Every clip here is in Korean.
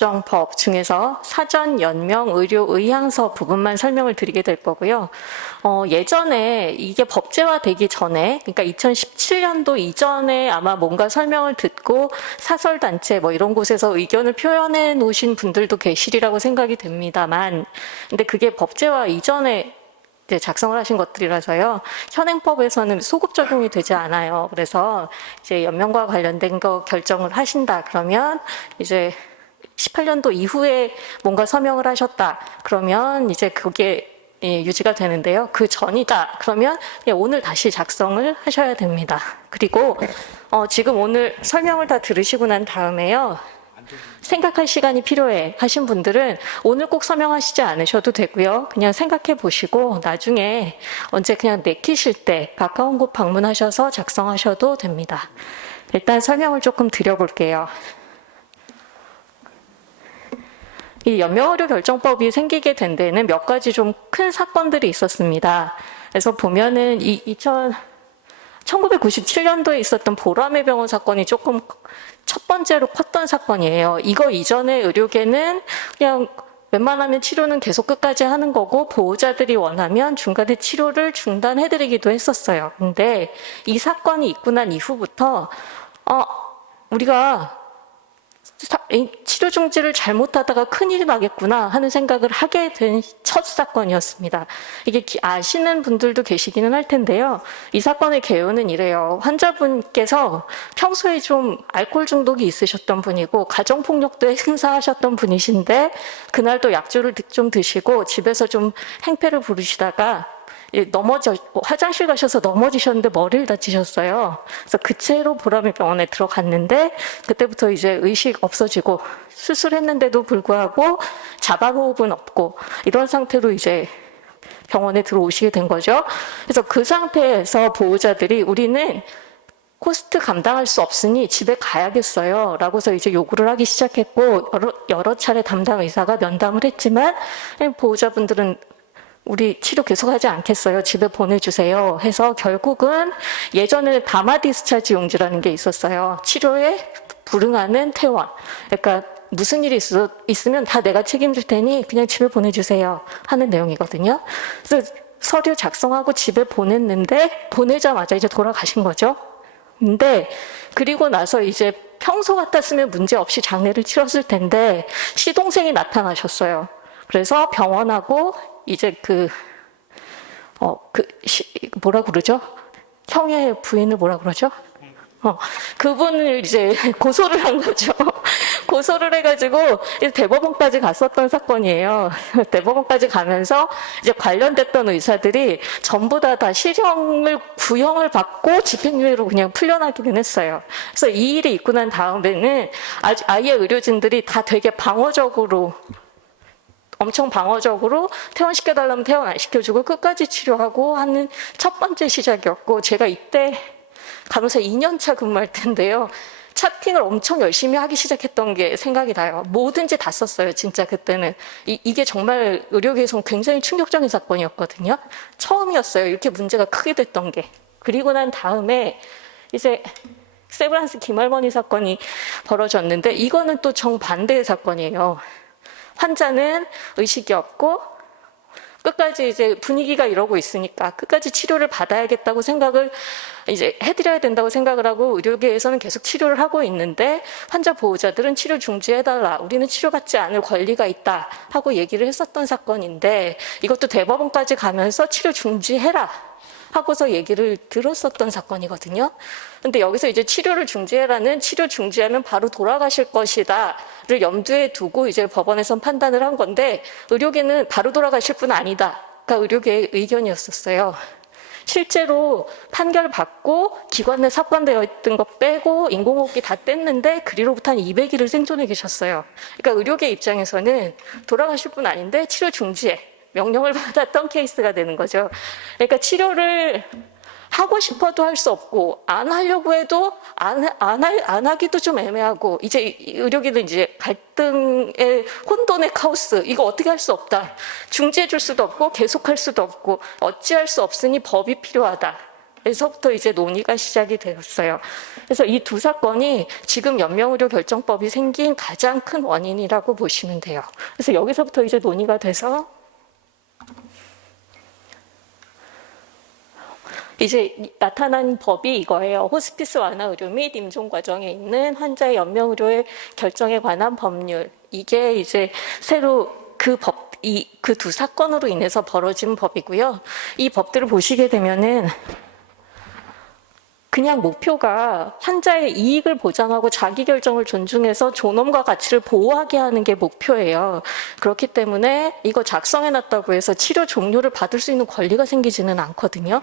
정법 중에서 사전 연명 의료 의향서 부분만 설명을 드리게 될 거고요. 예전에 이게 법제화되기 전에, 그러니까 2017년도 이전에 아마 뭔가 설명을 듣고 사설단체 뭐 이런 곳에서 의견을 표현해 놓으신 분들도 계시리라고 생각이 됩니다만, 근데 그게 법제화 이전에 이제 작성을 하신 것들이라서요. 현행법에서는 소급 적용이 되지 않아요. 그래서 이제 연명과 관련된 거 결정을 하신다. 그러면 이제 18년도 이후에 뭔가 서명을 하셨다. 그러면 이제 그게 유지가 되는데요. 그 전이다. 그러면 오늘 다시 작성을 하셔야 됩니다. 그리고 지금 오늘 설명을 다 들으시고 난 다음에요. 생각할 시간이 필요해 하신 분들은 오늘 꼭 서명하시지 않으셔도 되고요. 그냥 생각해 보시고 나중에 언제 그냥 내키실 때 가까운 곳 방문하셔서 작성하셔도 됩니다. 일단 설명을 조금 드려볼게요. 이 연명의료 결정법이 생기게 된 데는 몇 가지 좀 큰 사건들이 있었습니다. 그래서 보면은 1997년도에 있었던 보라매 병원 사건이 조금 첫 번째로 컸던 사건이에요. 이거 이전에 의료계는 그냥 웬만하면 치료는 계속 끝까지 하는 거고 보호자들이 원하면 중간에 치료를 중단해드리기도 했었어요. 근데 이 사건이 있고 난 이후부터 우리가 치료 중지를 잘못하다가 큰일이 나겠구나 하는 생각을 하게 된 첫 사건이었습니다. 이게 아시는 분들도 계시기는 할 텐데요. 이 사건의 개요는 이래요. 환자분께서 평소에 좀 알코올 중독이 있으셨던 분이고 가정폭력도 행사하셨던 분이신데 그날도 약주를 좀 드시고 집에서 좀 행패를 부르시다가 화장실 가셔서 넘어지셨는데 머리를 다치셨어요. 그래서 그 채로 보라매 병원에 들어갔는데 그때부터 이제 의식 없어지고 수술했는데도 불구하고 자바호흡은 없고 이런 상태로 이제 병원에 들어오시게 된 거죠. 그래서 그 상태에서 보호자들이 우리는 코스트 감당할 수 없으니 집에 가야겠어요. 라고서 이제 요구를 하기 시작했고 여러 차례 담당 의사가 면담을 했지만 보호자분들은 우리 치료 계속하지 않겠어요. 집에 보내주세요. 해서 결국은 예전에 다마 디스차지 용지라는 게 있었어요. 치료에 불응하는 퇴원. 그러니까 무슨 일이 있으면 다 내가 책임질 테니 그냥 집에 보내주세요. 하는 내용이거든요. 그래서 서류 작성하고 집에 보냈는데 보내자마자 이제 돌아가신 거죠. 근데 그리고 나서 이제 평소 같았으면 문제 없이 장례를 치렀을 텐데 시동생이 나타나셨어요. 그래서 병원하고 이제 뭐라 그러죠? 형의 부인을 뭐라 그러죠? 그분을 이제 고소를 한 거죠. 고소를 해가지고 대법원까지 갔었던 사건이에요. 대법원까지 가면서 이제 관련됐던 의사들이 전부 다 구형을 받고 집행유예로 그냥 풀려나기는 했어요. 그래서 이 일이 있고 난 다음에는 아예 의료진들이 다 되게 엄청 방어적으로 퇴원시켜달라면 퇴원 안 시켜주고 끝까지 치료하고 하는 첫 번째 시작이었고, 제가 이때 간호사 2년차 근무할 텐데요. 차팅을 엄청 열심히 하기 시작했던 게 생각이 나요. 뭐든지 다 썼어요, 진짜 그때는. 이게 정말 의료계에서는 굉장히 충격적인 사건이었거든요. 처음이었어요, 이렇게 문제가 크게 됐던 게. 그리고 난 다음에 이제 세브란스 김할머니 사건이 벌어졌는데 이거는 또 정반대의 사건이에요. 환자는 의식이 없고 끝까지 이제 분위기가 이러고 있으니까 끝까지 치료를 받아야겠다고 생각을 이제 해드려야 된다고 생각을 하고 의료계에서는 계속 치료를 하고 있는데 환자 보호자들은 치료 중지해달라. 우리는 치료받지 않을 권리가 있다 하고 얘기를 했었던 사건인데 이것도 대법원까지 가면서 치료 중지해라 하고서 얘기를 들었었던 사건이거든요. 근데 여기서 이제 치료를 중지해라는 치료 중지하면 바로 돌아가실 것이다를 염두에 두고 이제 법원에선 판단을 한 건데 의료계는 바로 돌아가실 분 아니다. 그러니까 의료계의 의견이었었어요. 실제로 판결 받고 기관 내 삽관되어 있던 거 빼고 인공호흡기 다 뗐는데 그리로부터 한 200일을 생존해 계셨어요. 그러니까 의료계 입장에서는 돌아가실 분 아닌데 치료 중지해. 명령을 받았던 케이스가 되는 거죠. 그러니까 치료를 하고 싶어도 할 수 없고 안 하려고 해도 안 하기도 좀 애매하고 이제 의료계는 이제 갈등의 혼돈의 카오스 이거 어떻게 할 수 없다. 중지해 줄 수도 없고 계속할 수도 없고 어찌할 수 없으니 법이 필요하다. 에서부터 이제 논의가 시작이 되었어요. 그래서 이 두 사건이 지금 연명의료 결정법이 생긴 가장 큰 원인이라고 보시면 돼요. 그래서 여기서부터 이제 논의가 돼서 이제 나타난 법이 이거예요. 호스피스 완화 의료 및 임종 과정에 있는 환자의 연명 의료의 결정에 관한 법률. 이게 이제 새로 그 법, 그 두 사건으로 인해서 벌어진 법이고요. 이 법들을 보시게 되면은 그냥 목표가 환자의 이익을 보장하고 자기 결정을 존중해서 존엄과 가치를 보호하게 하는 게 목표예요. 그렇기 때문에 이거 작성해놨다고 해서 치료 종료를 받을 수 있는 권리가 생기지는 않거든요.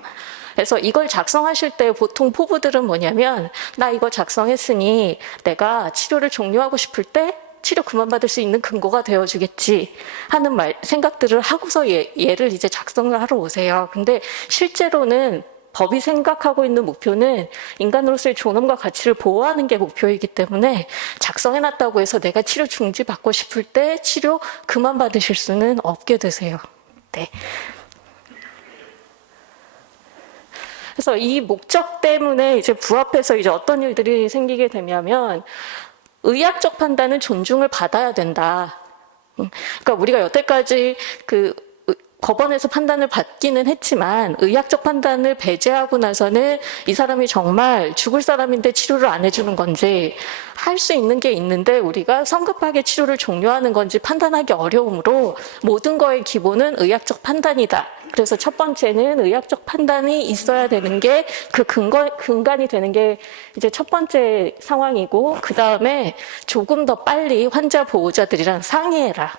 그래서 이걸 작성하실 때 보통 포부들은 뭐냐면 나 이거 작성했으니 내가 치료를 종료하고 싶을 때 치료 그만 받을 수 있는 근거가 되어주겠지 하는 생각들을 하고서 얘를 이제 작성을 하러 오세요. 근데 실제로는 법이 생각하고 있는 목표는 인간으로서의 존엄과 가치를 보호하는 게 목표이기 때문에 작성해놨다고 해서 내가 치료 중지받고 싶을 때 치료 그만 받으실 수는 없게 되세요. 네. 그래서 이 목적 때문에 이제 부합해서 이제 어떤 일들이 생기게 되냐면 의학적 판단은 존중을 받아야 된다. 그러니까 우리가 여태까지 법원에서 판단을 받기는 했지만 의학적 판단을 배제하고 나서는 이 사람이 정말 죽을 사람인데 치료를 안 해주는 건지 할 수 있는 게 있는데 우리가 성급하게 치료를 종료하는 건지 판단하기 어려우므로 모든 거의 기본은 의학적 판단이다. 그래서 첫 번째는 의학적 판단이 있어야 되는 게 그 근간이 되는 게 이제 첫 번째 상황이고 그 다음에 조금 더 빨리 환자 보호자들이랑 상의해라.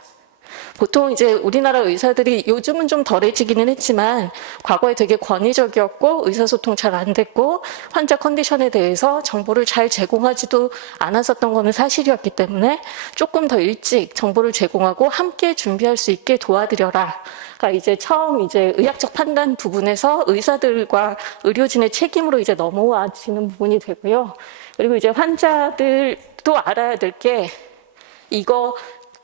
보통 이제 우리나라 의사들이 요즘은 좀 덜해지기는 했지만 과거에 되게 권위적이었고 의사소통 잘 안 됐고 환자 컨디션에 대해서 정보를 잘 제공하지도 않았었던 거는 사실이었기 때문에 조금 더 일찍 정보를 제공하고 함께 준비할 수 있게 도와드려라. 그러니까 이제 처음 이제 의학적 판단 부분에서 의사들과 의료진의 책임으로 이제 넘어와지는 부분이 되고요. 그리고 이제 환자들도 알아야 될 게 이거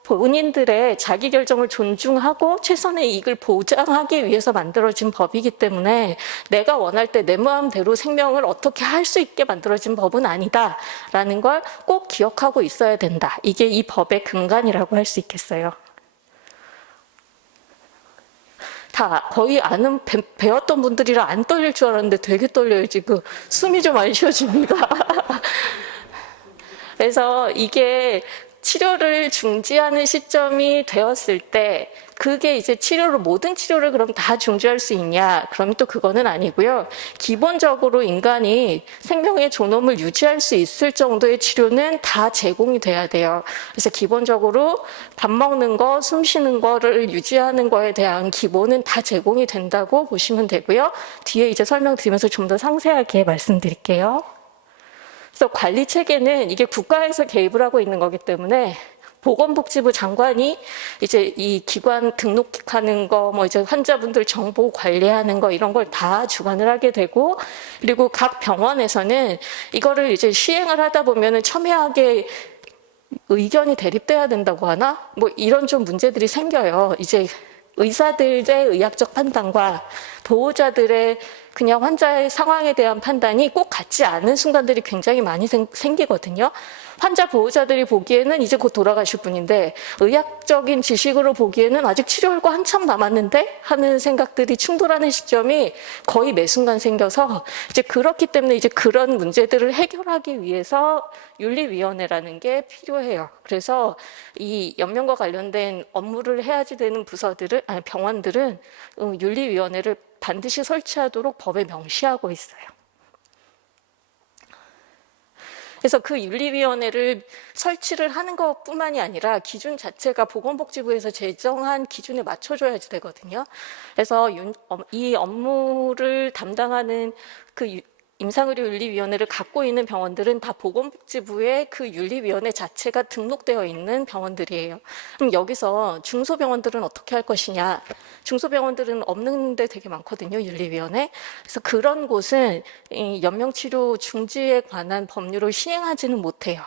본인들의 자기 결정을 존중하고 최선의 이익을 보장하기 위해서 만들어진 법이기 때문에 내가 원할 때 내 마음대로 생명을 어떻게 할 수 있게 만들어진 법은 아니다라는 걸 꼭 기억하고 있어야 된다. 이게 이 법의 근간이라고 할 수 있겠어요. 다 거의 아는 배웠던 분들이라 안 떨릴 줄 알았는데 되게 떨려요. 지금 숨이 좀 안 쉬어집니다. 그래서 이게 치료를 중지하는 시점이 되었을 때 그게 이제 모든 치료를 그럼 다 중지할 수 있냐? 그럼 또 그거는 아니고요. 기본적으로 인간이 생명의 존엄을 유지할 수 있을 정도의 치료는 다 제공이 돼야 돼요. 그래서 기본적으로 밥 먹는 거, 숨 쉬는 거를 유지하는 거에 대한 기본은 다 제공이 된다고 보시면 되고요. 뒤에 이제 설명드리면서 좀 더 상세하게 말씀드릴게요. 그래서 관리 체계는 이게 국가에서 개입을 하고 있는 거기 때문에 보건복지부 장관이 이제 이 기관 등록하는 거, 뭐 이제 환자분들 정보 관리하는 거 이런 걸 다 주관을 하게 되고, 그리고 각 병원에서는 이거를 이제 시행을 하다 보면은 첨예하게 의견이 대립돼야 된다고 하나? 뭐 이런 좀 문제들이 생겨요. 이제 의사들의 의학적 판단과 보호자들의 그냥 환자의 상황에 대한 판단이 꼭 같지 않은 순간들이 굉장히 많이 생기거든요. 환자 보호자들이 보기에는 이제 곧 돌아가실 분인데 의학적인 지식으로 보기에는 아직 치료하고 한참 남았는데 하는 생각들이 충돌하는 시점이 거의 매 순간 생겨서 이제 그렇기 때문에 이제 그런 문제들을 해결하기 위해서 윤리위원회라는 게 필요해요. 그래서 이 연명과 관련된 업무를 해야지 되는 병원들은 윤리위원회를 반드시 설치하도록 법에 명시하고 있어요. 그래서 그 윤리위원회를 설치를 하는 것뿐만이 아니라 기준 자체가 보건복지부에서 제정한 기준에 맞춰줘야지 되거든요. 그래서 이 업무를 담당하는 그 임상의료윤리위원회를 갖고 있는 병원들은 다 보건복지부에 그 윤리위원회 자체가 등록되어 있는 병원들이에요. 그럼 여기서 중소병원들은 어떻게 할 것이냐. 중소병원들은 없는 데 되게 많거든요, 윤리위원회. 그래서 그런 곳은 이 연명치료 중지에 관한 법률을 시행하지는 못해요.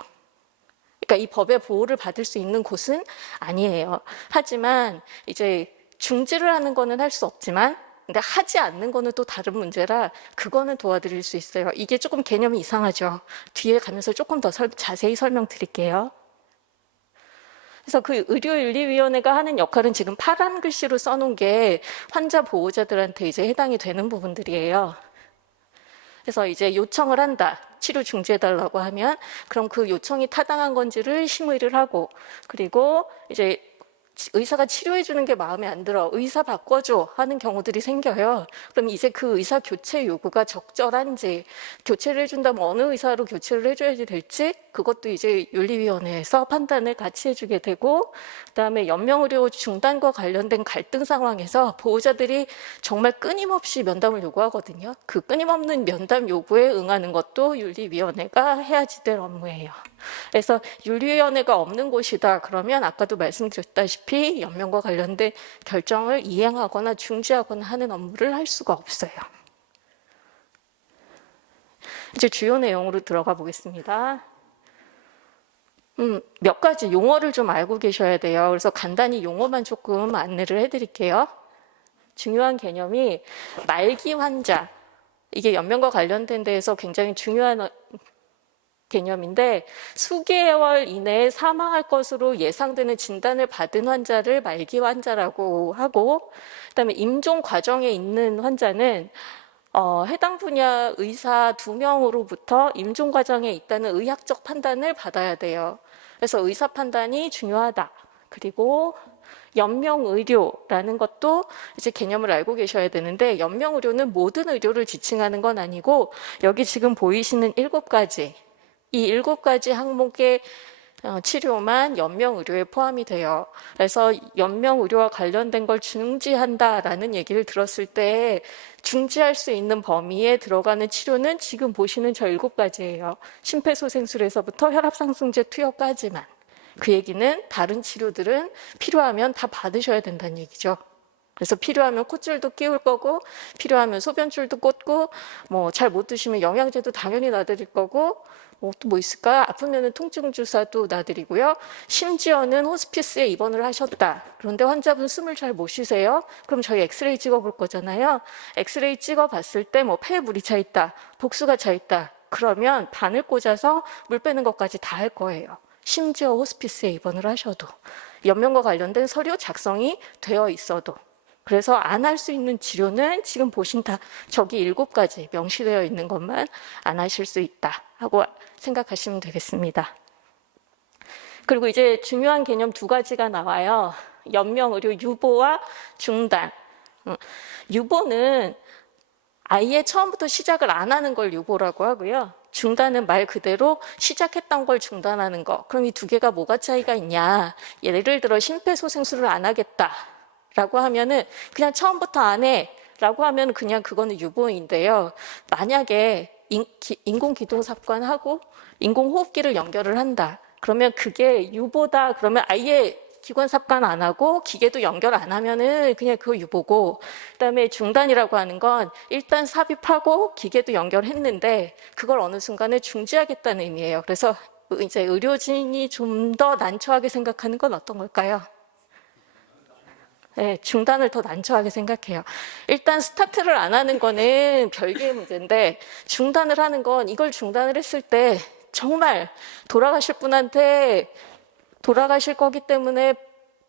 그러니까 이 법의 보호를 받을 수 있는 곳은 아니에요. 하지만 이제 중지를 하는 거는 할 수 없지만 근데 하지 않는 거는 또 다른 문제라 그거는 도와드릴 수 있어요. 이게 조금 개념이 이상하죠. 뒤에 가면서 조금 더 자세히 설명드릴게요. 그래서 그 의료윤리위원회가 하는 역할은 지금 파란 글씨로 써놓은 게 환자 보호자들한테 이제 해당이 되는 부분들이에요. 그래서 이제 요청을 한다. 치료 중지해달라고 하면 그럼 그 요청이 타당한 건지를 심의를 하고, 그리고 이제 의사가 치료해 주는 게 마음에 안 들어, 의사 바꿔줘 하는 경우들이 생겨요. 그럼 이제 그 의사 교체 요구가 적절한지, 교체를 해준다면 어느 의사로 교체를 해줘야지 될지, 그것도 이제 윤리위원회에서 판단을 같이 해주게 되고, 그다음에 연명의료 중단과 관련된 갈등 상황에서 보호자들이 정말 끊임없이 면담을 요구하거든요. 그 끊임없는 면담 요구에 응하는 것도 윤리위원회가 해야지 될 업무예요. 그래서 윤리위원회가 없는 곳이다 그러면 아까도 말씀드렸다시피 연명과 관련된 결정을 이행하거나 중지하거나 하는 업무를 할 수가 없어요. 이제 주요 내용으로 들어가 보겠습니다. 몇 가지 용어를 좀 알고 계셔야 돼요. 그래서 간단히 용어만 조금 안내를 해드릴게요. 중요한 개념이 말기 환자, 이게 연명과 관련된 데에서 굉장히 중요한 개념인데, 수개월 이내에 사망할 것으로 예상되는 진단을 받은 환자를 말기 환자라고 하고, 그다음에 임종 과정에 있는 환자는 해당 분야 의사 2명으로부터 임종 과정에 있다는 의학적 판단을 받아야 돼요. 그래서 의사 판단이 중요하다. 그리고 연명의료라는 것도 이제 개념을 알고 계셔야 되는데, 연명의료는 모든 의료를 지칭하는 건 아니고, 여기 지금 보이시는 7가지, 이 7가지 항목의 치료만 연명의료에 포함이 돼요. 그래서 연명의료와 관련된 걸 중지한다라는 얘기를 들었을 때 중지할 수 있는 범위에 들어가는 치료는 지금 보시는 저 7가지예요. 심폐소생술에서부터 혈압상승제 투여까지만. 그 얘기는 다른 치료들은 필요하면 다 받으셔야 된다는 얘기죠. 그래서 필요하면 콧줄도 끼울 거고, 필요하면 소변줄도 꽂고, 뭐 잘 못 드시면 영양제도 당연히 놔드릴 거고, 또 뭐 있을까? 아프면은 통증 주사도 놔드리고요. 심지어는 호스피스에 입원을 하셨다. 그런데 환자분 숨을 잘 못 쉬세요. 그럼 저희 엑스레이 찍어볼 거잖아요. 엑스레이 찍어봤을 때 뭐 폐에 물이 차 있다, 복수가 차 있다. 그러면 바늘 꽂아서 물 빼는 것까지 다 할 거예요. 심지어 호스피스에 입원을 하셔도, 연명과 관련된 서류 작성이 되어 있어도. 그래서 안 할 수 있는 치료는 지금 보신 다 저기 7가지 명시되어 있는 것만 안 하실 수 있다 하고 생각하시면 되겠습니다. 그리고 이제 중요한 개념 2가지가 나와요. 연명의료 유보와 중단. 유보는 아예 처음부터 시작을 안 하는 걸 유보라고 하고요. 중단은 말 그대로 시작했던 걸 중단하는 거. 그럼 이 2개가 뭐가 차이가 있냐. 예를 들어 심폐소생술을 안 하겠다 라고 하면은 그냥 처음부터 안 해 라고 하면 그냥 그거는 유보인데요. 만약에 인공기동삽관하고 인공호흡기를 연결을 한다. 그러면 그게 유보다 그러면 아예 기관삽관 안 하고 기계도 연결 안 하면은 그냥 그거 유보고, 그다음에 중단이라고 하는 건 일단 삽입하고 기계도 연결했는데 그걸 어느 순간에 중지하겠다는 의미예요. 그래서 이제 의료진이 좀 더 난처하게 생각하는 건 어떤 걸까요? 네, 중단을 더 난처하게 생각해요. 일단 스타트를 안 하는 거는 별개의 문제인데, 중단을 하는 건 이걸 중단을 했을 때 정말 돌아가실 분한테 돌아가실 거기 때문에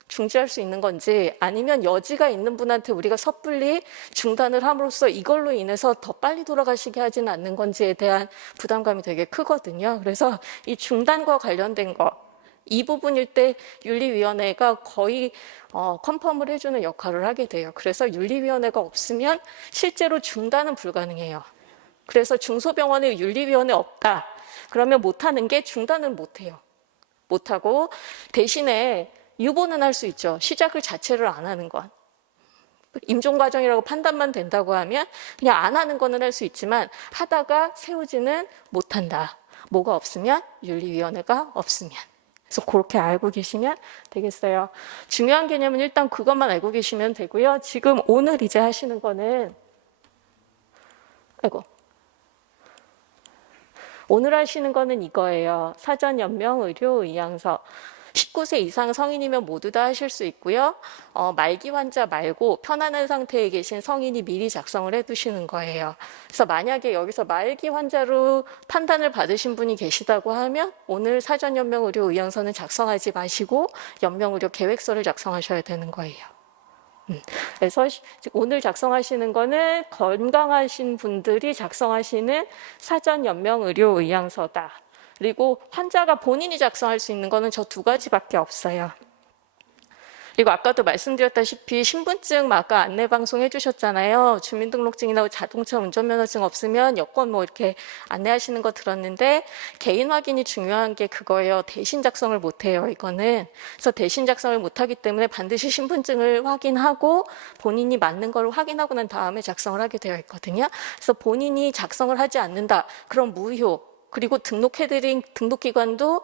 중지할 수 있는 건지, 아니면 여지가 있는 분한테 우리가 섣불리 중단을 함으로써 이걸로 인해서 더 빨리 돌아가시게 하지는 않는 건지에 대한 부담감이 되게 크거든요. 그래서 이 중단과 관련된 거, 이 부분일 때 윤리위원회가 거의 컨펌을 해주는 역할을 하게 돼요. 그래서 윤리위원회가 없으면 실제로 중단은 불가능해요. 그래서 중소병원에 윤리위원회 없다. 그러면 못하는 게 중단은 못해요. 못하고 대신에 유보는 할 수 있죠. 시작을 자체를 안 하는 건. 임종 과정이라고 판단만 된다고 하면 그냥 안 하는 거는 할 수 있지만 하다가 세우지는 못한다. 뭐가 없으면? 윤리위원회가 없으면. 그래서 그렇게 알고 계시면 되겠어요. 중요한 개념은 일단 그것만 알고 계시면 되고요. 지금 오늘 이제 하시는 거는, 오늘 하시는 거는 이거예요. 사전 연명 의료 의향서. 19세 이상 성인이면 모두 다 하실 수 있고요. 말기 환자 말고 편안한 상태에 계신 성인이 미리 작성을 해두시는 거예요. 그래서 만약에 여기서 말기 환자로 판단을 받으신 분이 계시다고 하면 오늘 사전 연명의료 의향서는 작성하지 마시고 연명의료 계획서를 작성하셔야 되는 거예요. 그래서 오늘 작성하시는 거는 건강하신 분들이 작성하시는 사전 연명 의료 의향서다. 그리고 환자가 본인이 작성할 수 있는 거는 저 두 가지밖에 없어요. 그리고 아까도 말씀드렸다시피 신분증 아까 안내방송 해주셨잖아요. 주민등록증이나 자동차 운전면허증 없으면 여권 뭐 이렇게 안내하시는 거 들었는데 개인 확인이 중요한 게 그거예요. 대신 작성을 못해요. 이거는. 그래서 대신 작성을 못하기 때문에 반드시 신분증을 확인하고 본인이 맞는 걸 확인하고 난 다음에 작성을 하게 되어 있거든요. 그래서 본인이 작성을 하지 않는다. 그럼 무효. 그리고 등록해드린 등록기관도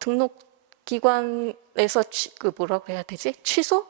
등록기관에서 그 뭐라고 해야 되지? 취소?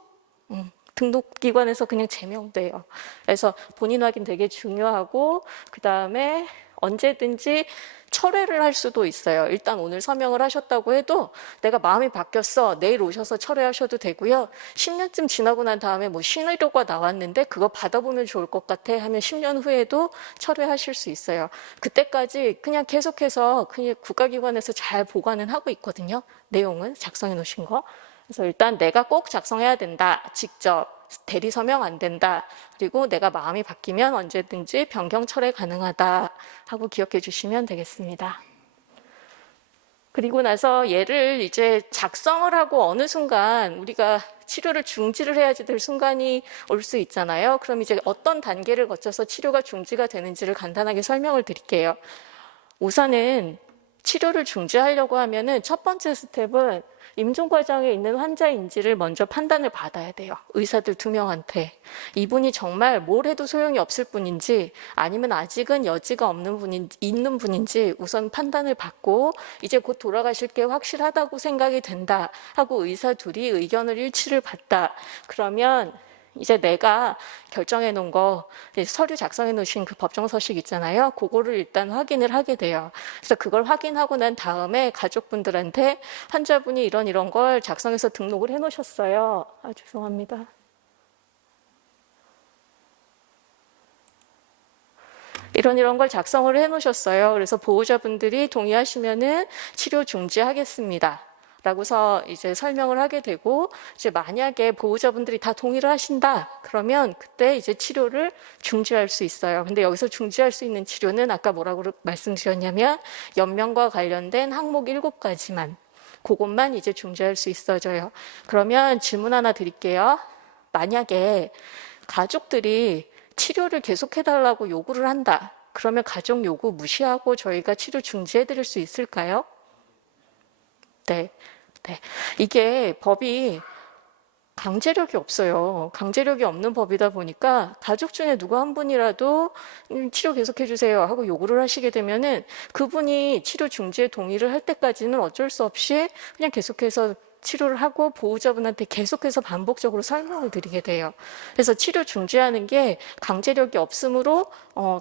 등록기관에서 그냥 제명돼요. 그래서 본인 확인 되게 중요하고 그 다음에 언제든지 철회를 할 수도 있어요. 일단 오늘 서명을 하셨다고 해도 내가 마음이 바뀌었어. 내일 오셔서 철회하셔도 되고요. 10년쯤 지나고 난 다음에 뭐 신의료가 나왔는데 그거 받아보면 좋을 것 같아 하면 10년 후에도 철회하실 수 있어요. 그때까지 그냥 계속해서 그냥 국가기관에서 잘 보관은 하고 있거든요. 내용은 작성해 놓으신 거. 그래서 일단 내가 꼭 작성해야 된다. 직접. 대리 서명 안 된다. 그리고 내가 마음이 바뀌면 언제든지 변경 철회 가능하다 하고 기억해 주시면 되겠습니다. 그리고 나서 얘를 이제 작성을 하고 어느 순간 우리가 치료를 중지를 해야지 될 순간이 올 수 있잖아요. 그럼 이제 어떤 단계를 거쳐서 치료가 중지가 되는지를 간단하게 설명을 드릴게요. 우선은 치료를 중지하려고 하면은 첫 번째 스텝은 임종 과정에 있는 환자인지를 먼저 판단을 받아야 돼요. 의사들 2명한테. 이분이 정말 뭘 해도 소용이 없을 분인지 아니면 아직은 여지가 있는 분인지 우선 판단을 받고 이제 곧 돌아가실 게 확실하다고 생각이 된다 하고 의사 둘이 의견을 일치를 받다. 그러면 이제 내가 결정해 놓은 거, 서류 작성해 놓으신 그 법정 서식 있잖아요. 그거를 일단 확인을 하게 돼요. 그래서 그걸 확인하고 난 다음에 가족분들한테 환자분이 이런 걸 작성해서 등록을 해 놓으셨어요. 죄송합니다. 이런 걸 작성을 해 놓으셨어요. 그래서 보호자분들이 동의하시면은 치료 중지하겠습니다. 라고서 이제 설명을 하게 되고, 이제 만약에 보호자분들이 다 동의를 하신다. 그러면 그때 이제 치료를 중지할 수 있어요. 근데 여기서 중지할 수 있는 치료는 아까 뭐라고 말씀드렸냐면, 연명과 관련된 항목 7가지만. 그것만 이제 중지할 수 있어져요. 그러면 질문 하나 드릴게요. 만약에 가족들이 치료를 계속해달라고 요구를 한다. 그러면 가족 요구 무시하고 저희가 치료 중지해드릴 수 있을까요? 네. 이게 법이 강제력이 없어요. 강제력이 없는 법이다 보니까 가족 중에 누구 한 분이라도 치료 계속해주세요 하고 요구를 하시게 되면은 그분이 치료 중지에 동의를 할 때까지는 어쩔 수 없이 그냥 계속해서 치료를 하고 보호자분한테 계속해서 반복적으로 설명을 드리게 돼요. 그래서 치료 중지하는 게 강제력이 없으므로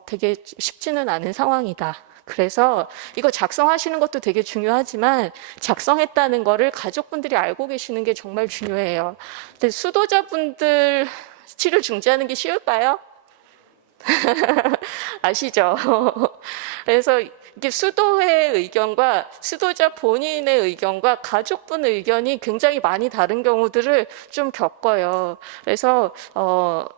되게 쉽지는 않은 상황이다. 그래서 이거 작성하시는 것도 되게 중요하지만 작성했다는 거를 가족분들이 알고 계시는 게 정말 중요해요. 근데 수도자분들 치료 중지하는 게 쉬울까요? 아시죠? 그래서 이게 수도의 의견과 수도자 본인의 의견과 가족분 의견이 굉장히 많이 다른 경우들을 좀 겪어요. 그래서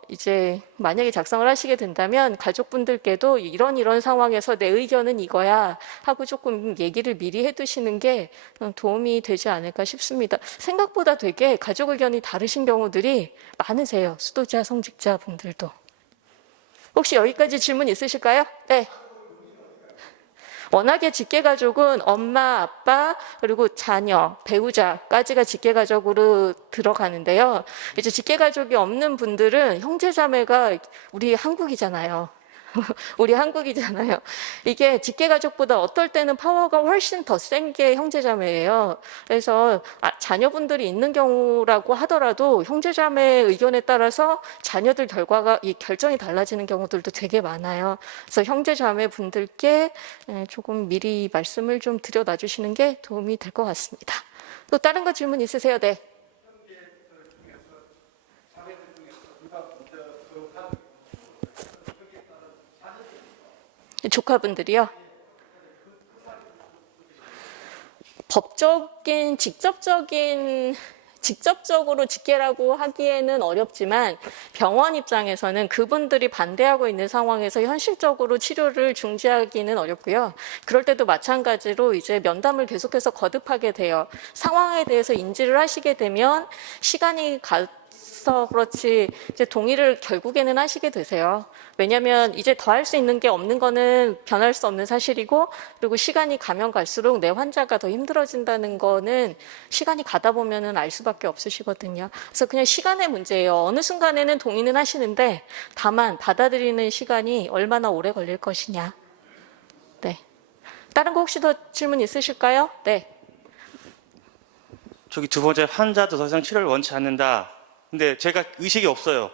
이제 만약에 작성을 하시게 된다면 가족분들께도 이런 상황에서 내 의견은 이거야 하고 조금 얘기를 미리 해두시는 게 도움이 되지 않을까 싶습니다. 생각보다 되게 가족 의견이 다르신 경우들이 많으세요. 수도자 성직자분들도. 혹시 여기까지 질문 있으실까요? 네. 워낙에 직계가족은 엄마, 아빠, 그리고 자녀, 배우자까지가 직계가족으로 들어가는데요. 이제 직계가족이 없는 분들은 형제자매가 우리 한국이잖아요. 우리 한국이잖아요. 이게 직계가족보다 어떨 때는 파워가 훨씬 더 센 게 형제자매예요. 그래서 자녀분들이 있는 경우라고 하더라도 형제자매의 의견에 따라서 자녀들 결정이 달라지는 경우들도 되게 많아요. 그래서 형제자매분들께 조금 미리 말씀을 좀 드려놔 주시는 게 도움이 될 것 같습니다. 또 다른 거 질문 있으세요? 네. 조카분들이요? 법적인, 직접적으로 직계라고 하기에는 어렵지만 병원 입장에서는 그분들이 반대하고 있는 상황에서 현실적으로 치료를 중지하기는 어렵고요. 그럴 때도 마찬가지로 이제 면담을 계속해서 거듭하게 돼요. 상황에 대해서 인지를 하시게 되면 시간이 가서 그렇지 이제 동의를 결국에는 하시게 되세요. 왜냐하면 이제 더 할 수 있는 게 없는 거는 변할 수 없는 사실이고, 그리고 시간이 가면 갈수록 내 환자가 더 힘들어진다는 거는 시간이 가다 보면은 알 수밖에 없으시거든요. 그래서 그냥 시간의 문제예요. 어느 순간에는 동의는 하시는데 다만 받아들이는 시간이 얼마나 오래 걸릴 것이냐. 네. 다른 거 혹시 더 질문 있으실까요? 네. 저기 두 번째, 환자도 더 이상 치료를 원치 않는다. 근데 제가 의식이 없어요.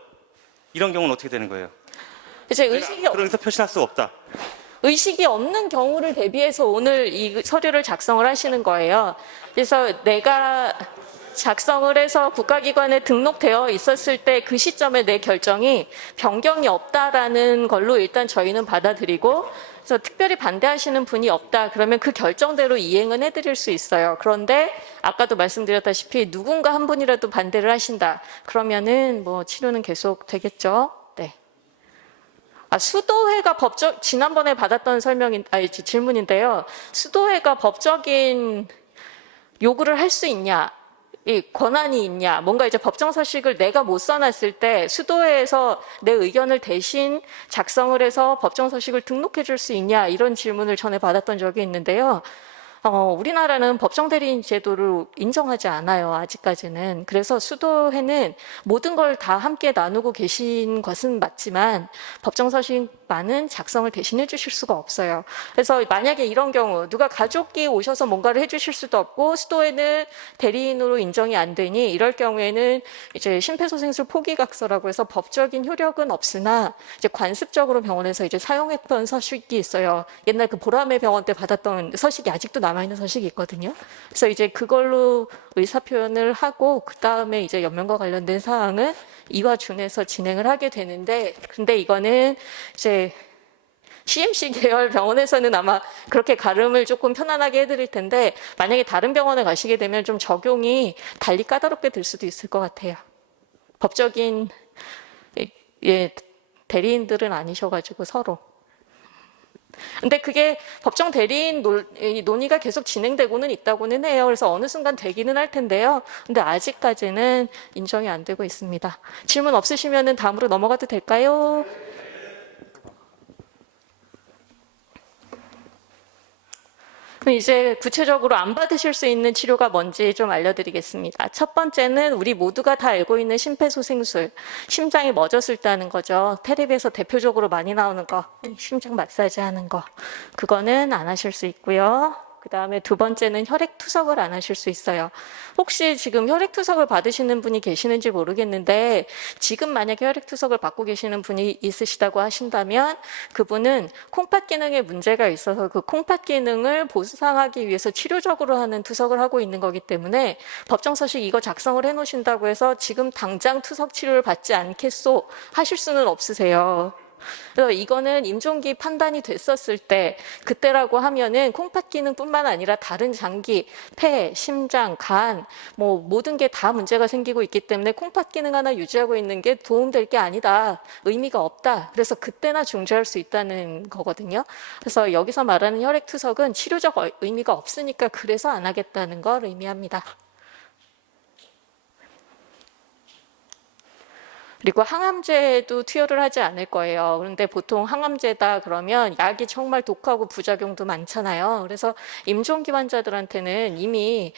이런 경우는 어떻게 되는 거예요? 이제 그런 의사 표시할 수 없다. 의식이 없는 경우를 대비해서 오늘 이 서류를 작성을 하시는 거예요. 그래서 내가 작성을 해서 국가기관에 등록되어 있었을 때 그 시점에 내 결정이 변경이 없다라는 걸로 일단 저희는 받아들이고, 그래서 특별히 반대하시는 분이 없다 그러면 그 결정대로 이행은 해드릴 수 있어요. 그런데 아까도 말씀드렸다시피 누군가 한 분이라도 반대를 하신다 그러면은 뭐 치료는 계속 되겠죠. 네. 수도회가 지난번에 받았던 질문인데요. 수도회가 법적인 요구를 할 수 있냐, 이 권한이 있냐, 뭔가 이제 법정 서식을 내가 못 써놨을 때 수도회에서 내 의견을 대신 작성을 해서 법정 서식을 등록해 줄 수 있냐, 이런 질문을 전에 받았던 적이 있는데요. 우리나라는 법정 대리인 제도를 인정하지 않아요, 아직까지는. 그래서 수도회는 모든 걸 다 함께 나누고 계신 것은 맞지만 법정 서식만은 작성을 대신해 주실 수가 없어요. 그래서 만약에 이런 경우 누가 가족이 오셔서 뭔가를 해 주실 수도 없고 수도회는 대리인으로 인정이 안 되니, 이럴 경우에는 이제 심폐소생술 포기각서라고 해서 법적인 효력은 없으나 이제 관습적으로 병원에서 이제 사용했던 서식이 있어요. 옛날 그 보라매 병원 때 받았던 서식이 아직도 남아있는 서식이 있거든요. 그래서 이제 그걸로 의사표현을 하고 그 다음에 이제 연명과 관련된 사항은 이와 준해서 진행을 하게 되는데, 근데 이거는 이제 CMC 계열 병원에서는 아마 그렇게 가름을 조금 편안하게 해드릴 텐데, 만약에 다른 병원에 가시게 되면 좀 적용이 달리 까다롭게 될 수도 있을 것 같아요. 법적인 대리인들은 아니셔가지고 서로. 근데 그게 법정 대리인 논의가 계속 진행되고는 있다고는 해요. 그래서 어느 순간 되기는 할 텐데요. 근데 아직까지는 인정이 안 되고 있습니다. 질문 없으시면 다음으로 넘어가도 될까요? 그럼 이제 구체적으로 안 받으실 수 있는 치료가 뭔지 좀 알려드리겠습니다. 첫 번째는 우리 모두가 다 알고 있는 심폐소생술, 심장이 멎었을 때 하는 거죠. 텔레비에서 대표적으로 많이 나오는 거, 심장 마사지 하는 거, 그거는 안 하실 수 있고요. 그 다음에 두 번째는 혈액투석을 안 하실 수 있어요. 혹시 지금 혈액투석을 받으시는 분이 계시는지 모르겠는데, 지금 만약에 혈액투석을 받고 계시는 분이 있으시다고 하신다면 그분은 콩팥 기능에 문제가 있어서 그 콩팥 기능을 보상하기 위해서 치료적으로 하는 투석을 하고 있는 거기 때문에 법정 서식 이거 작성을 해 놓으신다고 해서 지금 당장 투석 치료를 받지 않겠소 하실 수는 없으세요. 그래서 이거는 임종기 판단이 됐었을 때, 그때라고 하면은 콩팥 기능뿐만 아니라 다른 장기, 폐, 심장, 간, 뭐 모든 게 다 문제가 생기고 있기 때문에 콩팥 기능 하나 유지하고 있는 게 도움될 게 아니다, 의미가 없다. 그래서 그때나 중지할 수 있다는 거거든요. 그래서 여기서 말하는 혈액투석은 치료적 의미가 없으니까 그래서 안 하겠다는 걸 의미합니다. 그리고 항암제도 투여를 하지 않을 거예요. 그런데 보통 항암제다 그러면 약이 정말 독하고 부작용도 많잖아요. 그래서 임종기 환자들한테는 이미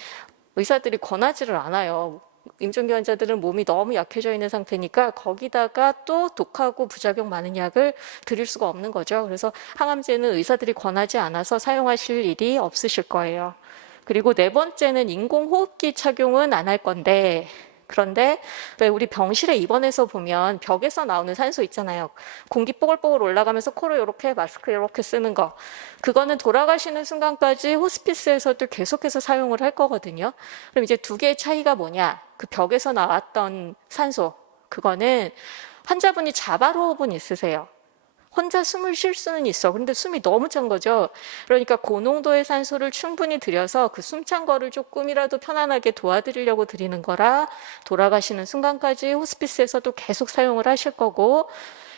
의사들이 권하지를 않아요. 임종기 환자들은 몸이 너무 약해져 있는 상태니까 거기다가 또 독하고 부작용 많은 약을 드릴 수가 없는 거죠. 그래서 항암제는 의사들이 권하지 않아서 사용하실 일이 없으실 거예요. 그리고 네 번째는 인공호흡기 착용은 안 할 건데, 그런데 왜 우리 병실에 입원해서 보면 벽에서 나오는 산소 있잖아요. 공기 뽀글뽀글 올라가면서 코로 이렇게 마스크 이렇게 쓰는 거. 그거는 돌아가시는 순간까지 호스피스에서도 계속해서 사용을 할 거거든요. 그럼 이제 두 개의 차이가 뭐냐? 그 벽에서 나왔던 산소. 그거는 환자분이 자발호흡은 있으세요. 혼자 숨을 쉴 수는 있어. 근데 숨이 너무 찬 거죠. 그러니까 고농도의 산소를 충분히 들여서 그 숨찬 거를 조금이라도 편안하게 도와드리려고 드리는 거라 돌아가시는 순간까지 호스피스에서도 계속 사용을 하실 거고,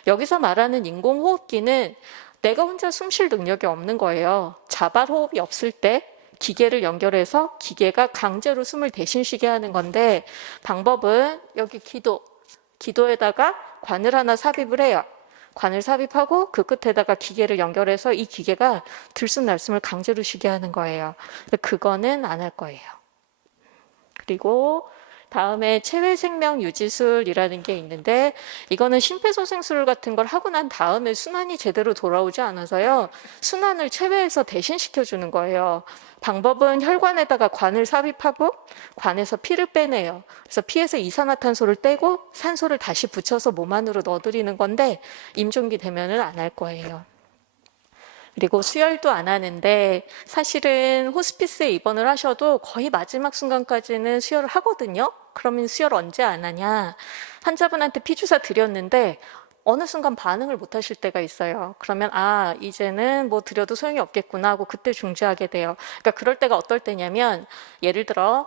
여기서 말하는 인공호흡기는 내가 혼자 숨 쉴 능력이 없는 거예요. 자발호흡이 없을 때 기계를 연결해서 기계가 강제로 숨을 대신 쉬게 하는 건데, 방법은 여기 기도에다가 관을 하나 삽입을 해요. 관을 삽입하고 그 끝에다가 기계를 연결해서 이 기계가 들숨날숨을 강제로 쉬게 하는 거예요. 그거는 안 할 거예요. 그리고 다음에 체외 생명 유지술이라는 게 있는데, 이거는 심폐소생술 같은 걸 하고 난 다음에 순환이 제대로 돌아오지 않아서요, 순환을 체외에서 대신 시켜주는 거예요. 방법은 혈관에다가 관을 삽입하고 관에서 피를 빼내요. 그래서 피에서 이산화탄소를 떼고 산소를 다시 붙여서 몸 안으로 넣어드리는 건데, 임종기 되면은 안 할 거예요. 그리고 수혈도 안 하는데, 사실은 호스피스에 입원을 하셔도 거의 마지막 순간까지는 수혈을 하거든요. 그러면 수혈 언제 안 하냐? 환자분한테 피주사 드렸는데 어느 순간 반응을 못 하실 때가 있어요. 그러면 이제는 뭐 드려도 소용이 없겠구나 하고 그때 중지하게 돼요. 그러니까 그럴 때가 어떨 때냐면, 예를 들어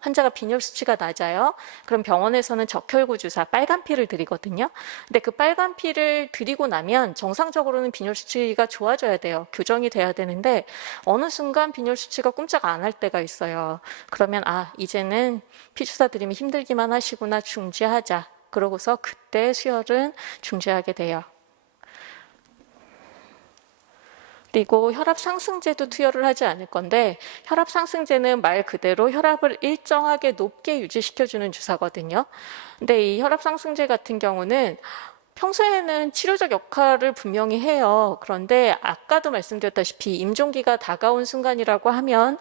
환자가 빈혈 수치가 낮아요. 그럼 병원에서는 적혈구 주사, 빨간 피를 드리거든요. 근데 그 빨간 피를 드리고 나면 정상적으로는 빈혈 수치가 좋아져야 돼요. 교정이 돼야 되는데 어느 순간 빈혈 수치가 꼼짝 안 할 때가 있어요. 그러면 이제는 피 주사 드리면 힘들기만 하시구나, 중지하자. 그러고서 그때 수혈은 중지하게 돼요. 그리고 혈압 상승제도 투여를 하지 않을 건데, 혈압 상승제는 말 그대로 혈압을 일정하게 높게 유지시켜주는 주사거든요. 근데 이 혈압 상승제 같은 경우는 평소에는 치료적 역할을 분명히 해요. 그런데 아까도 말씀드렸다시피 임종기가 다가온 순간이라고 하면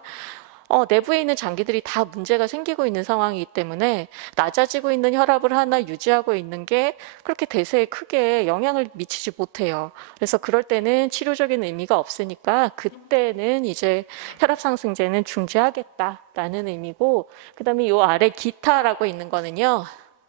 내부에 있는 장기들이 다 문제가 생기고 있는 상황이기 때문에 낮아지고 있는 혈압을 하나 유지하고 있는 게 그렇게 대세에 크게 영향을 미치지 못해요. 그래서 그럴 때는 치료적인 의미가 없으니까 그때는 이제 혈압 상승제는 중지하겠다라는 의미고, 그다음에 이 아래 기타라고 있는 거는요,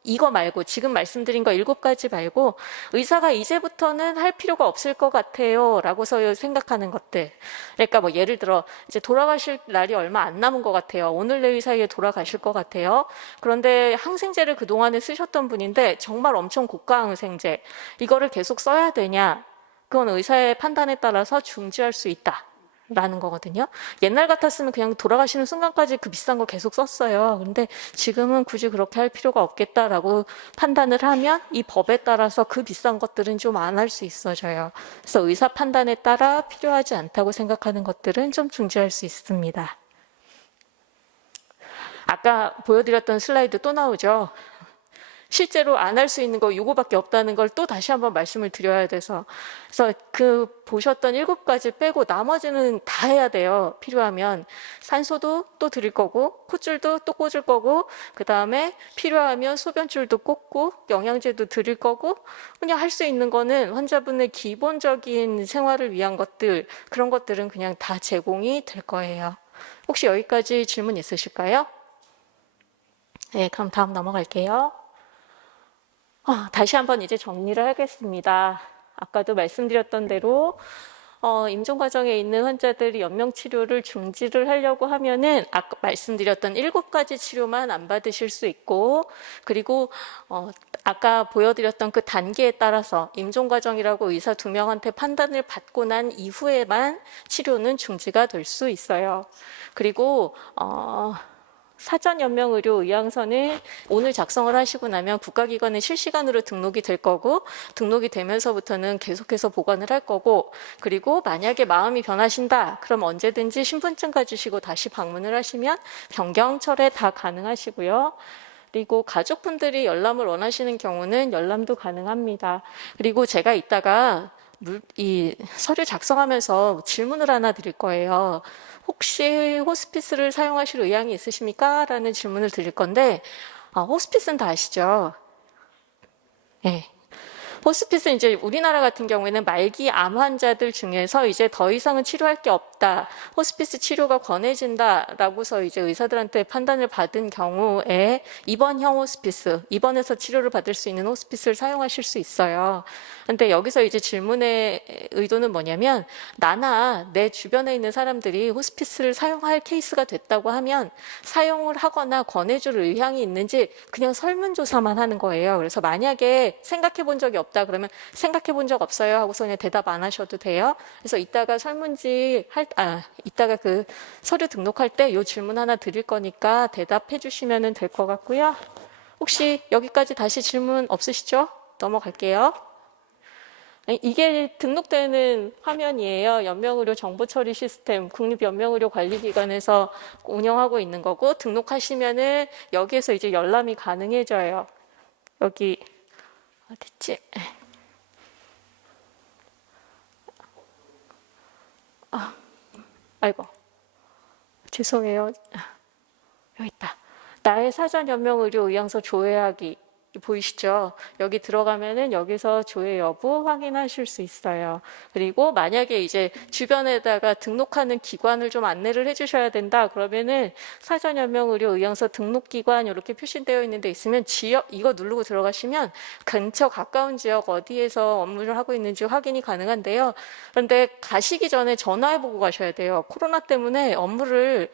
이거 말고 지금 말씀드린 거 7가지 말고 의사가 이제부터는 할 필요가 없을 것 같아요 라고서 생각하는 것들. 그러니까 뭐 예를 들어 이제 돌아가실 날이 얼마 안 남은 것 같아요. 오늘 내일 사이에 돌아가실 것 같아요. 그런데 항생제를 그동안에 쓰셨던 분인데 정말 엄청 고가 항생제, 이거를 계속 써야 되냐? 그건 의사의 판단에 따라서 중지할 수 있다 라는 거거든요. 옛날 같았으면 그냥 돌아가시는 순간까지 그 비싼 거 계속 썼어요. 근데 지금은 굳이 그렇게 할 필요가 없겠다라고 판단을 하면 이 법에 따라서 그 비싼 것들은 좀 안 할 수 있어져요. 그래서 의사 판단에 따라 필요하지 않다고 생각하는 것들은 좀 중지할 수 있습니다. 아까 보여드렸던 슬라이드 또 나오죠. 실제로 안 할 수 있는 거 요거밖에 없다는 걸 또 다시 한번 말씀을 드려야 돼서, 그래서 그 보셨던 7가지 빼고 나머지는 다 해야 돼요. 필요하면 산소도 또 드릴 거고, 콧줄도 또 꽂을 거고, 그 다음에 필요하면 소변줄도 꽂고 영양제도 드릴 거고, 그냥 할 수 있는 거는 환자분의 기본적인 생활을 위한 것들, 그런 것들은 그냥 다 제공이 될 거예요. 혹시 여기까지 질문 있으실까요? 네, 그럼 다음 넘어갈게요. 다시 한번 이제 정리를 하겠습니다. 아까도 말씀드렸던 대로 임종 과정에 있는 환자들이 연명 치료를 중지를 하려고 하면은 아까 말씀드렸던 7가지 치료만 안 받으실 수 있고, 그리고 아까 보여드렸던 그 단계에 따라서 임종 과정이라고 의사 2명한테 판단을 받고 난 이후에만 치료는 중지가 될 수 있어요. 그리고 사전 연명 의료 의향서는 오늘 작성을 하시고 나면 국가기관에 실시간으로 등록이 될 거고, 등록이 되면서부터는 계속해서 보관을 할 거고, 그리고 만약에 마음이 변하신다 그럼 언제든지 신분증 가지시고 다시 방문을 하시면 변경 철회 다 가능하시고요. 그리고 가족분들이 열람을 원하시는 경우는 열람도 가능합니다. 그리고 제가 이따가 이 서류 작성하면서 질문을 하나 드릴 거예요. 혹시 호스피스를 사용하실 의향이 있으십니까? 라는 질문을 드릴 건데, 호스피스는 다 아시죠? 네. 호스피스는 이제 우리나라 같은 경우에는 말기 암 환자들 중에서 이제 더 이상은 치료할 게 없다. 호스피스 치료가 권해진다라고서 이제 의사들한테 판단을 받은 경우에 입원형 호스피스, 입원해서 치료를 받을 수 있는 호스피스를 사용하실 수 있어요. 근데 여기서 이제 질문의 의도는 뭐냐면 나나 내 주변에 있는 사람들이 호스피스를 사용할 케이스가 됐다고 하면 사용을 하거나 권해줄 의향이 있는지 그냥 설문조사만 하는 거예요. 그래서 만약에 생각해 본 적이 없다 그러면 생각해 본 적 없어요 하고서 그냥 대답 안 하셔도 돼요. 그래서 이따가 이따가 그 서류 등록할 때 이 질문 하나 드릴 거니까 대답해 주시면 될 것 같고요. 혹시 여기까지 다시 질문 없으시죠? 넘어갈게요. 이게 등록되는 화면이에요. 연명의료 정보처리 시스템 국립연명의료관리기관에서 운영하고 있는 거고 등록하시면은 여기에서 이제 열람이 가능해져요. 여기 어딨지? 아이고 죄송해요. 여기 있다. 나의 사전 연명 의료 의향서 조회하기 보이시죠? 여기 들어가면은 여기서 조회 여부 확인하실 수 있어요. 그리고 만약에 이제 주변에다가 등록하는 기관을 좀 안내를 해주셔야 된다. 그러면은 사전 연명 의료 의향서 등록 기관 이렇게 표시되어 있는 데 있으면 지역 이거 누르고 들어가시면 근처 가까운 지역 어디에서 업무를 하고 있는지 확인이 가능한데요. 그런데 가시기 전에 전화해보고 가셔야 돼요. 코로나 때문에 업무를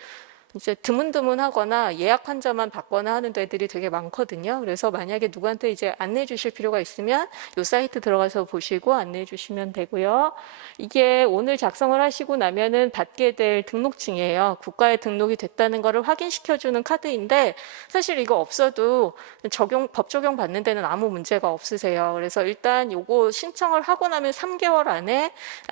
이제 드문드문하거나 예약 환자만 받거나 하는 데들이 되게 많거든요. 그래서 만약에 누구한테 이제 안내해 주실 필요가 있으면 이 사이트 들어가서 보시고 안내해 주시면 되고요. 이게 오늘 작성을 하시고 나면은 받게 될 등록증이에요. 국가에 등록이 됐다는 거를 확인시켜 주는 카드인데 사실 이거 없어도 법 적용 받는 데는 아무 문제가 없으세요. 그래서 일단 요거 신청을 하고 나면 3개월 안에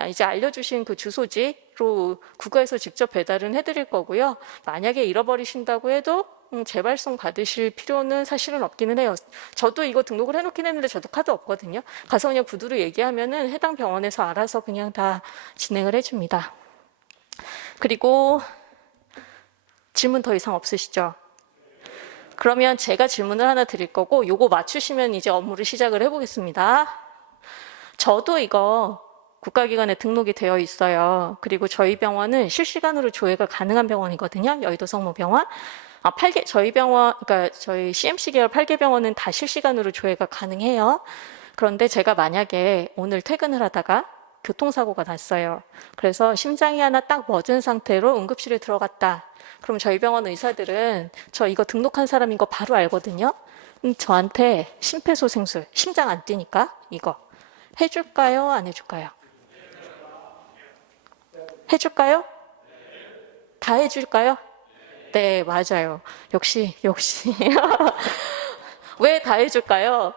이제 알려주신 그 주소지로 국가에서 직접 배달은 해드릴 거고요. 만약에 잃어버리신다고 해도 재발송 받으실 필요는 사실은 없기는 해요. 저도 이거 등록을 해놓긴 했는데 저도 카드 없거든요. 가서 그냥 구두로 얘기하면은 해당 병원에서 알아서 그냥 다 진행을 해줍니다. 그리고 질문 더 이상 없으시죠? 그러면 제가 질문을 하나 드릴 거고 요거 맞추시면 이제 업무를 시작을 해보겠습니다. 저도 이거 국가기관에 등록이 되어 있어요. 그리고 저희 병원은 실시간으로 조회가 가능한 병원이거든요. 여의도 성모병원. 저희 병원, 그러니까 저희 CMC 계열 8개 병원은 다 실시간으로 조회가 가능해요. 그런데 제가 만약에 오늘 퇴근을 하다가 교통사고가 났어요. 그래서 심장이 하나 딱 멎은 상태로 응급실에 들어갔다. 그럼 저희 병원 의사들은 저 이거 등록한 사람인 거 바로 알거든요. 저한테 심폐소생술, 심장 안 뛰니까 이거 해줄까요? 안 해줄까요? 해줄까요? 다 해줄까요? 네, 맞아요. 역시. 왜 다 해줄까요?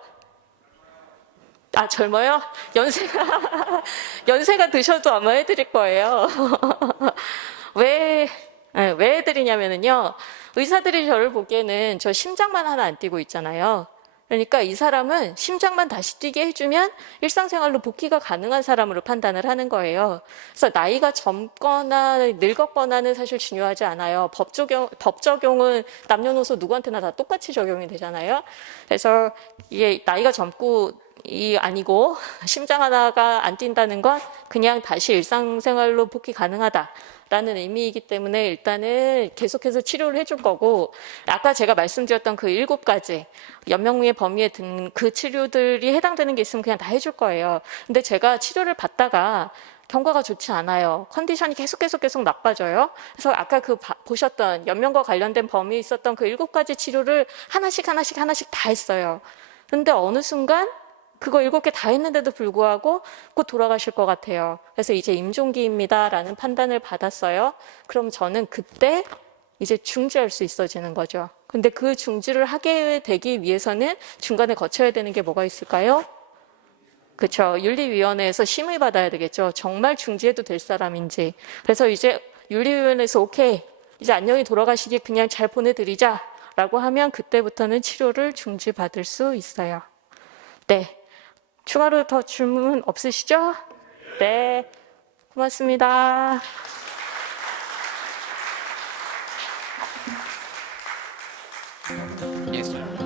젊어요? 연세가 드셔도 아마 해드릴 거예요. 왜 해드리냐면요. 의사들이 저를 보기에는 저 심장만 하나 안 뛰고 있잖아요. 그러니까 이 사람은 심장만 다시 뛰게 해주면 일상생활로 복귀가 가능한 사람으로 판단을 하는 거예요. 그래서 나이가 젊거나 늙었거나는 사실 중요하지 않아요. 법 적용은 남녀노소 누구한테나 다 똑같이 적용이 되잖아요. 그래서 이게 나이가 젊고 아니고 심장 하나가 안 뛴다는 건 그냥 다시 일상생활로 복귀 가능하다라는 의미이기 때문에 일단은 계속해서 치료를 해줄 거고 아까 제가 말씀드렸던 그 7가지 연명의 범위에 든 그 치료들이 해당되는 게 있으면 그냥 다 해줄 거예요. 근데 제가 치료를 받다가 경과가 좋지 않아요. 컨디션이 계속 나빠져요. 그래서 아까 보셨던 연명과 관련된 범위에 있었던 그 7가지 치료를 하나씩 다 했어요. 근데 어느 순간 그거 7개 다 했는데도 불구하고 곧 돌아가실 것 같아요. 그래서 이제 임종기입니다라는 판단을 받았어요. 그럼 저는 그때 이제 중지할 수 있어지는 거죠. 근데 그 중지를 하게 되기 위해서는 중간에 거쳐야 되는 게 뭐가 있을까요? 그렇죠. 윤리위원회에서 심의 받아야 되겠죠. 정말 중지해도 될 사람인지. 그래서 이제 윤리위원회에서 오케이, 이제 안녕히 돌아가시기 그냥 잘 보내드리자라고 하면 그때부터는 치료를 중지받을 수 있어요. 네. 추가로 더 질문 없으시죠? 네, 고맙습니다. 예,